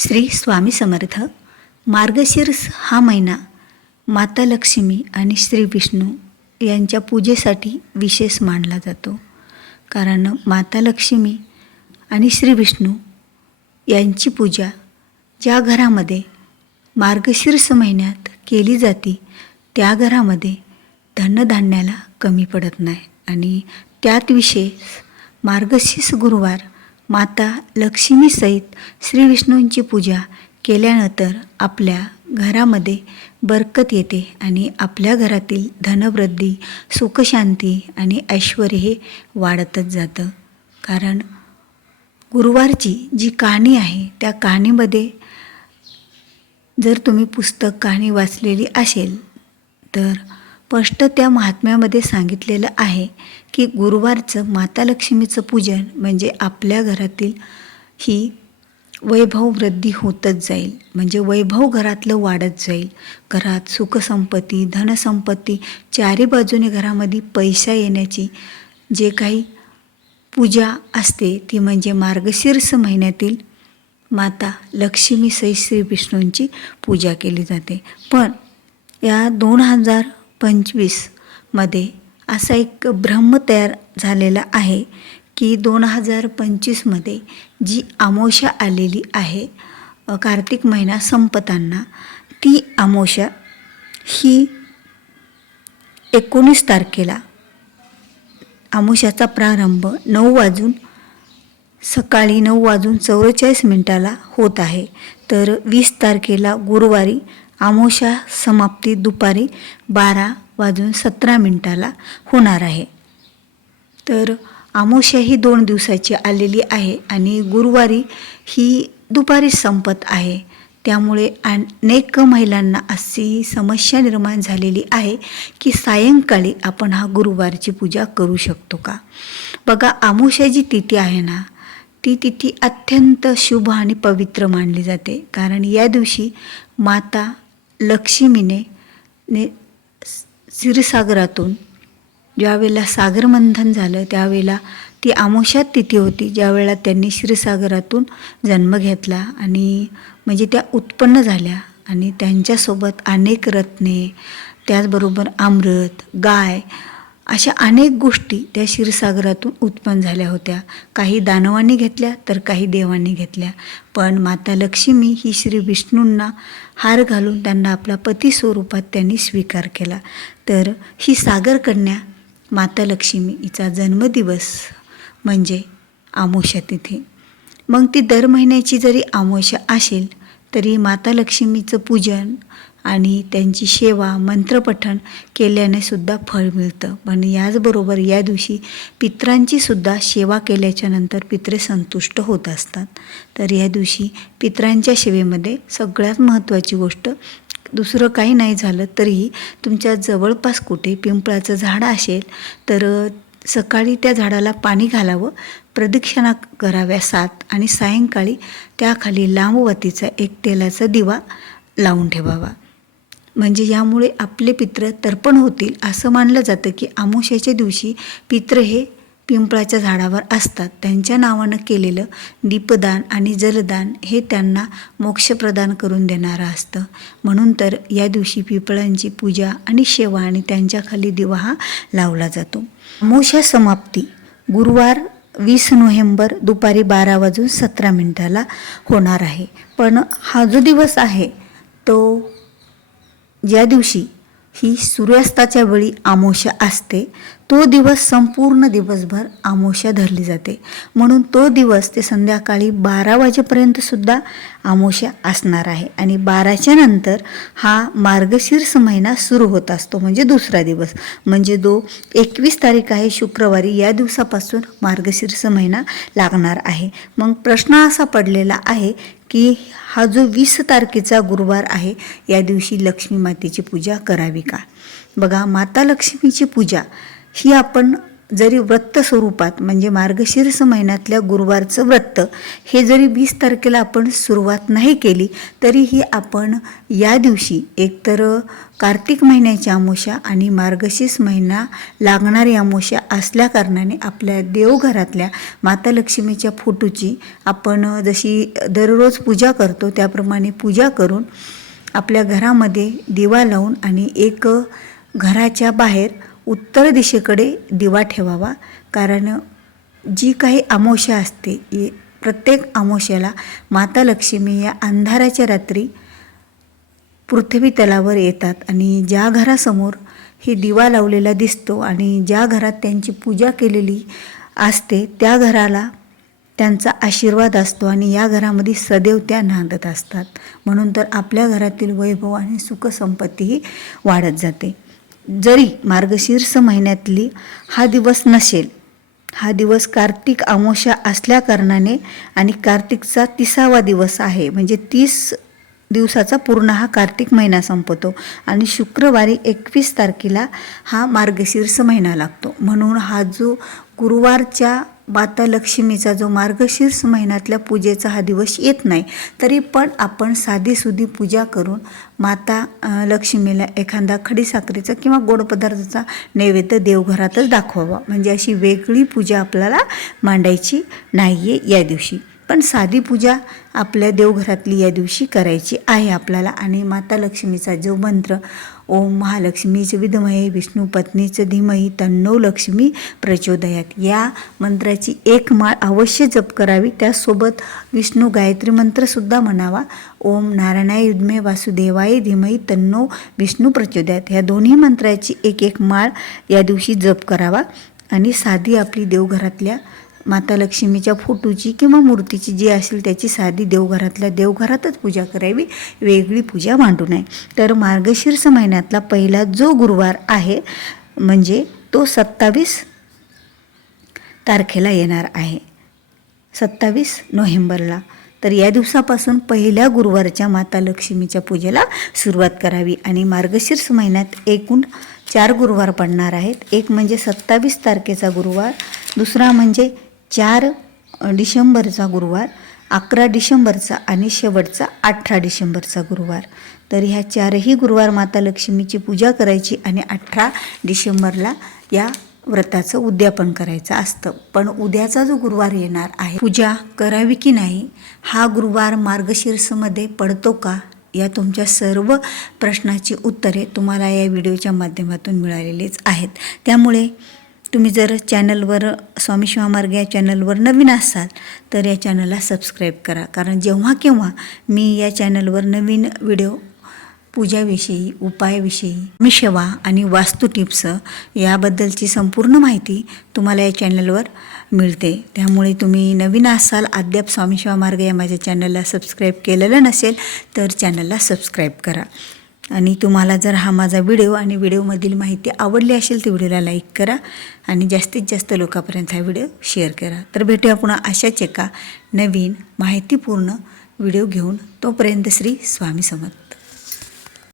श्री स्वामी समर्थ. मार्गशीर्ष हा महिना माता लक्ष्मी आणि श्री विष्णू यांच्या पूजेसाठी विशेष मानला जातो. कारण माता लक्ष्मी आणि श्री विष्णू यांची पूजा ज्या घरामध्ये मार्गशीर्ष महिन्यात केली जाते त्या घरामध्ये धनधान्याला कमी पडत नाही. आणि त्यात विशेष मार्गशीर्ष गुरुवार माता लक्ष्मीसहित श्रीविष्णूंची पूजा केल्यानंतर आपल्या घरामध्ये बरकत येते आणि आपल्या घरातील धनवृद्धी सुखशांती आणि ऐश्वर हे वाढतच जातं. कारण गुरुवारची जी कहाणी आहे त्या कहाणीमध्ये जर तुम्ही पुस्तक कहाणी वाचलेली असेल तर स्पष्ट त्या महात्म्यामध्ये सांगितलेलं आहे की गुरुवारचं माता लक्ष्मीचं पूजन म्हणजे आपल्या घरातील ही वैभव वृद्धी होतच जाईल. म्हणजे वैभव घरातलं वाढत जाईल. घरात सुखसंपत्ती धनसंपत्ती चारी बाजूने घरामध्ये पैसा येण्याची जे काही पूजा असते ती म्हणजे मार्गशीर्ष महिन्यातील माता लक्ष्मी सई श्री विष्णूंची पूजा केली जाते. पण या दोन हजार पंचवीसमध्ये असा एक भ्रम तयार झालेला आहे की दोन हजार पंचवीसमध्ये जी आमोशा आलेली आहे कार्तिक महिना संपताना ती आमोशा ही एकोणीस तारखेला आमोशाचा प्रारंभ नऊ वाजून सकाळी नऊ वाजून चौवेचाळीस मिनिटाला होत आहे. तर वीस तारखेला गुरुवारी आमोशा समाप्ती दुपारी बारा वाजून सतरा मिनिटाला होणार आहे. तर आमोशा ही दोन दिवसाची आलेली आहे आणि गुरुवारी ही दुपारी संपत आहे. त्यामुळे अनेक महिलांना अशी समस्या निर्माण झालेली आहे की सायंकाळी आपण हा गुरुवारची पूजा करू शकतो का? बघा आमोशा जी तिथी आहे ना ती तिथी अत्यंत शुभ आणि पवित्र मानली जाते. कारण या दिवशी माता लक्ष्मीने ने क्षीरसागरातून ज्यावेळेला सागरमंथन झालं त्यावेळेला ती आमोशात तिथी होती ज्यावेळेला त्यांनी क्षीरसागरातून जन्म घेतला आणि म्हणजे त्या उत्पन्न झाल्या आणि त्यांच्यासोबत अनेक रत्ने त्याचबरोबर अमृत गाय अशा अनेक गोष्टी त्या क्षीरसागरातून उत्पन्न झाल्या होत्या. काही दानवांनी घेतल्या तर काही देवांनी घेतल्या. पण माता लक्ष्मी ही श्री विष्णूंना हार घालून त्यांना आपला पती स्वरूपात त्यांनी स्वीकार केला. तर ही सागरकन्या माता लक्ष्मी हिचा जन्मदिवस म्हणजे आमोशा तिथे. मग ती दर महिन्याची जरी आमोशा असेल तरी माता लक्ष्मीचं पूजन आणि त्यांची सेवा मंत्रपठण केल्याने सुद्धा फळ मिळतं. पण याचबरोबर या दिवशी पित्रांची सुद्धा सेवा केल्याच्यानंतर पित्रे संतुष्ट होत असतात. तर या दिवशी पित्रांच्या सेवेमध्ये सगळ्यात महत्त्वाची गोष्ट दुसरं काही नाही झालं तरीही तुमच्या जवळपास कुठे पिंपळाचं झाड असेल तर सकाळी त्या झाडाला पाणी घालावं प्रदक्षिणा कराव्या सात आणि सायंकाळी त्याखाली लांबवतीचा एक तेलाचा दिवा लावून ठेवावा. म्हणजे यामुळे आपले पित्र तर्पण होतील असं मानलं जातं की अमावस्याच्या दिवशी पित्र हे पिंपळाच्या झाडावर असतात. त्यांच्या नावानं केलेलं दीपदान आणि जलदान हे त्यांना मोक्ष प्रदान करून देणारं असतं. म्हणून तर या दिवशी पिंपळांची पूजा आणि सेवा आणि त्यांच्याखाली दिवा हा लावला जातो. मोशा समाप्ती. गुरुवार वीस नोव्हेंबर दुपारी बारा वाजून सतरा मिनिटाला होणार आहे. पण हा जो दिवस आहे तो ज्या दिवशी ही सूर्यास्ताच्या वेळी अमावस्या असते तो दिवस संपूर्ण दिवसभर आमोशा धरली जाते. म्हणून तो दिवस ते संध्याकाळी बारा वाजेपर्यंत सुद्धा असणार आहे. आणि बाराच्या नंतर हा मार्गशीर्ष महिना सुरू होत असतो म्हणजे दुसरा दिवस. म्हणजे जो एकवीस तारीख आहे शुक्रवारी या दिवसापासून मार्गशीर्ष महिना लागणार आहे. मग प्रश्न असा पडलेला आहे की हा जो वीस तारखेचा गुरुवार आहे या दिवशी लक्ष्मी मातेची पूजा करावी का? बघा माता लक्ष्मीची पूजा ही आपण जरी व्रत स्वरूपात म्हणजे मार्गशीर्ष महिन्यातल्या गुरुवारचं व्रत हे जरी वीस तारखेला आपण सुरुवात नाही केली तरीही आपण या दिवशी एकतर कार्तिक महिन्याची अमोशा आणि मार्गशीर्ष महिना लागणारी अमोशा असल्या कारणाने आपल्या देवघरातल्या माता लक्ष्मीच्या फोटोची आपण जशी दररोज पूजा करतो त्याप्रमाणे पूजा करून आपल्या घरामध्ये दिवा लावून आणि एक घराच्या बाहेर उत्तर दिशेकडे दिवा ठेवावा. कारण जी काही अमावस्या असते प्रत्येक अमावस्याला माता लक्ष्मी या अंधाराच्या रात्री पृथ्वी तलावर येतात आणि ज्या घरासमोर हे दिवा लावलेला दिसतो आणि ज्या घरात त्यांची पूजा केलेली असते त्या घराला त्यांचा आशीर्वाद असतो आणि या घरामध्ये सदैव त्या नांदत असतात. म्हणून तर आपल्या घरातील वैभव आणि सुखसंपत्तीही वाढत जाते. जरी मार्गशीर्ष महिन्यातली हा दिवस नसेल हा दिवस कार्तिक अमावस्या असल्या कारणाने आणि कार्तिकचा तिसावा दिवस आहे. म्हणजे तीस दिवसाचा पूर्ण हा कार्तिक महिना संपतो आणि शुक्रवारी एकवीस तारखेला हा मार्गशीर्ष महिना लागतो. म्हणून हा जो गुरुवारच्या माता लक्ष्मीचा जो मार्गशीर्ष महिन्यातल्या पूजेचा हा दिवस येत नाही तरी पण आपण साधीसुधी पूजा करून माता लक्ष्मीला एखादा खडीसाखरेचा किंवा गोड पदार्थाचा नैवेद्य देवघरातच दाखवावा. म्हणजे अशी वेगळी पूजा आपल्याला मांडायची नाही आहे या दिवशी. पण साधी पूजा आपल्या देवघरातली या दिवशी करायची आहे आपल्याला. आणि माता लक्ष्मीचा जो मंत्र ओम महालक्ष्मीच विद्महे विष्णू पत्नीचं धीमही तन्नो लक्ष्मी प्रचोदयात. या मंत्राची एक माळ अवश्य जप करावी. त्यासोबत विष्णू गायत्री मंत्रसुद्धा म्हणावा. ओम नारायणाय युद्मे वासुदेवाय धीमही तन्नो विष्णू प्रचोदयात. ह्या दोन्ही मंत्राची एक एक माळ या दिवशी जप करावा. आणि साधी आपली देवघरातल्या माता लक्ष्मीच्या फोटोची किंवा मूर्तीची जी असेल त्याची साधी देवघरातल्या देवघरातच पूजा करावी वेगळी पूजा मांडू नये. तर मार्गशीर्ष महिन्यातला पहिला जो गुरुवार आहे म्हणजे तो सत्तावीस तारखेला येणार आहे. सत्तावीस नोव्हेंबरला. तर या दिवसापासून पहिल्या गुरुवारच्या माता लक्ष्मीच्या पूजेला सुरुवात करावी आणि मार्गशीर्ष महिन्यात एकूण चार गुरुवार पडणार आहेत. एक म्हणजे सत्तावीस तारखेचा गुरुवार दुसरा म्हणजे चार डिसेंबरचा गुरुवार अकरा डिसेंबरचा आणि शेवटचा अठरा डिसेंबरचा गुरुवार. तर ह्या चारही गुरुवार माता लक्ष्मीची पूजा करायची आणि अठरा डिसेंबरला या व्रताचं उद्यापन करायचं असतं. पण उद्याचा जो गुरुवार येणार आहे पूजा करावी की नाही हा गुरुवार मार्गशीर्षमध्ये पडतो का? या तुमच्या सर्व प्रश्नाची उत्तरे तुम्हाला या व्हिडिओच्या माध्यमातून मिळालेलीच आहेत. त्यामुळे तुम्ही जर चॅनलवर स्वामी शिवामार्ग या चॅनलवर नवीन असाल तर या चॅनलला सबस्क्राईब करा. कारण जेव्हा केव्हा मी या चॅनलवर नवीन व्हिडिओ पूजाविषयी उपायाविषयी मी सेवा आणि वास्तू टिप्स याबद्दलची संपूर्ण माहिती तुम्हाला या चॅनलवर मिळते. त्यामुळे तुम्ही नवीन असाल अद्याप स्वामी शिवा मार्ग या माझ्या चॅनलला सबस्क्राईब केलेलं नसेल तर चॅनलला सबस्क्राईब करा. आणि तुम्हाला जर हा माझा व्हिडिओ आणि व्हिडिओमधील माहिती आवडली असेल तर व्हिडिओला लाईक करा आणि जास्तीत जास्त लोकांपर्यंत हा व्हिडिओ शेअर करा. तर भेटूया पुन्हा अशाच एका नवीन माहितीपूर्ण व्हिडिओ घेऊन. तोपर्यंत श्री स्वामी समर्थ.